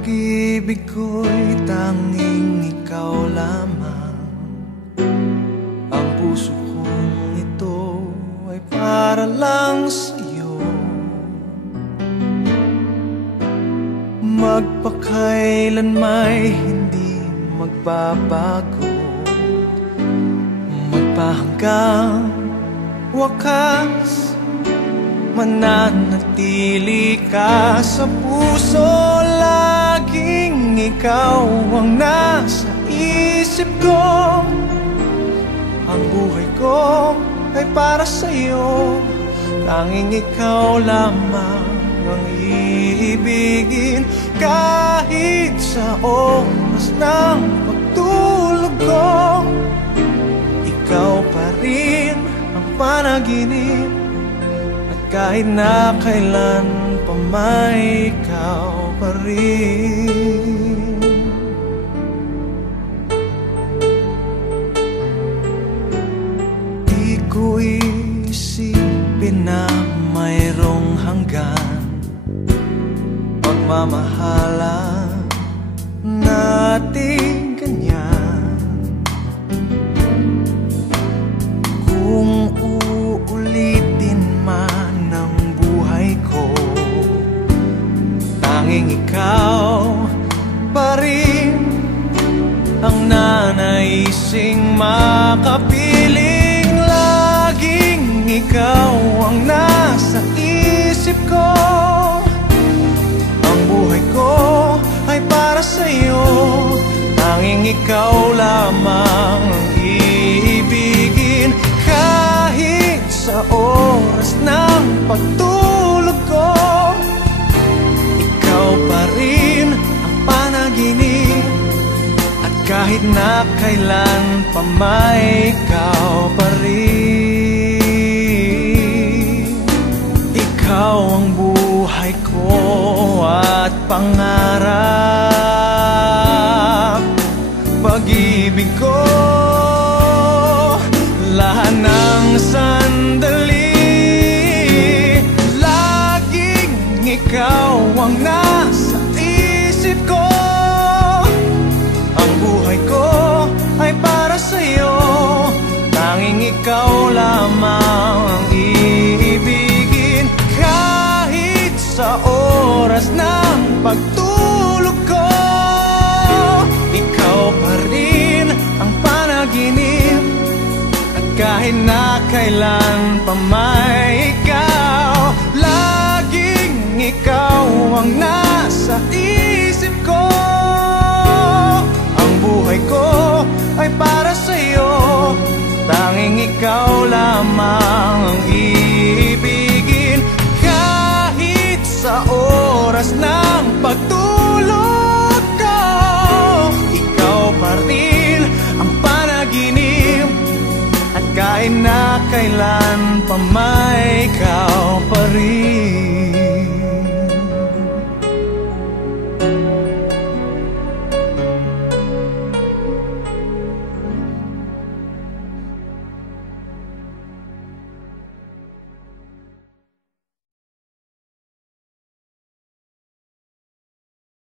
Pag-ibig ko'y tanging ikaw lamang. Ang puso kong ito ay para lang sa'yo. Magpakailan may hindi magbabago, magpahanggang wakas, mananatili ka sa puso. Laging ikaw ang nasa isip ko. Ang buhay ko ay para sa'yo. Tanging ikaw lamang ang iibigin. Kahit sa oras ng pagtulog ko, ikaw pa rin ang panaginip. At kahit na kailan pa may ikaw pa rin. Di ko isipin na mayroong hanggan pagmamahalan natin ganyan. Kung uulitin man ang buhay ko, tanging ikaw pa rin ang nanaising makapiling. Laging ikaw ang nasa isip ko. Ang buhay ko ay para sa'yo. Tanging ikaw lamang ang iibigin. Kahit sa oras ng pagtulog ko, ikaw pa rin ang panaginip. At kahit na kailan pa may ikaw pa rin. Ikaw ang buhay ko at pangarap, pag-ibig ko. Lahat ng sandali, laging ikaw ang nasa isip ko. Ang buhay ko ay para sa'yo. Tanging ikaw lamang ang iibigin. Kahit sa oras ng pagtulog ko, ikaw pa rin ang panaginip. At kahit na kailan pa may ikaw, laging ikaw ang nasa isip ko. Ang buhay ko ay para sa'yo. Tanging ikaw lamang ang iibigin. Kahit sa oras ng pagtulog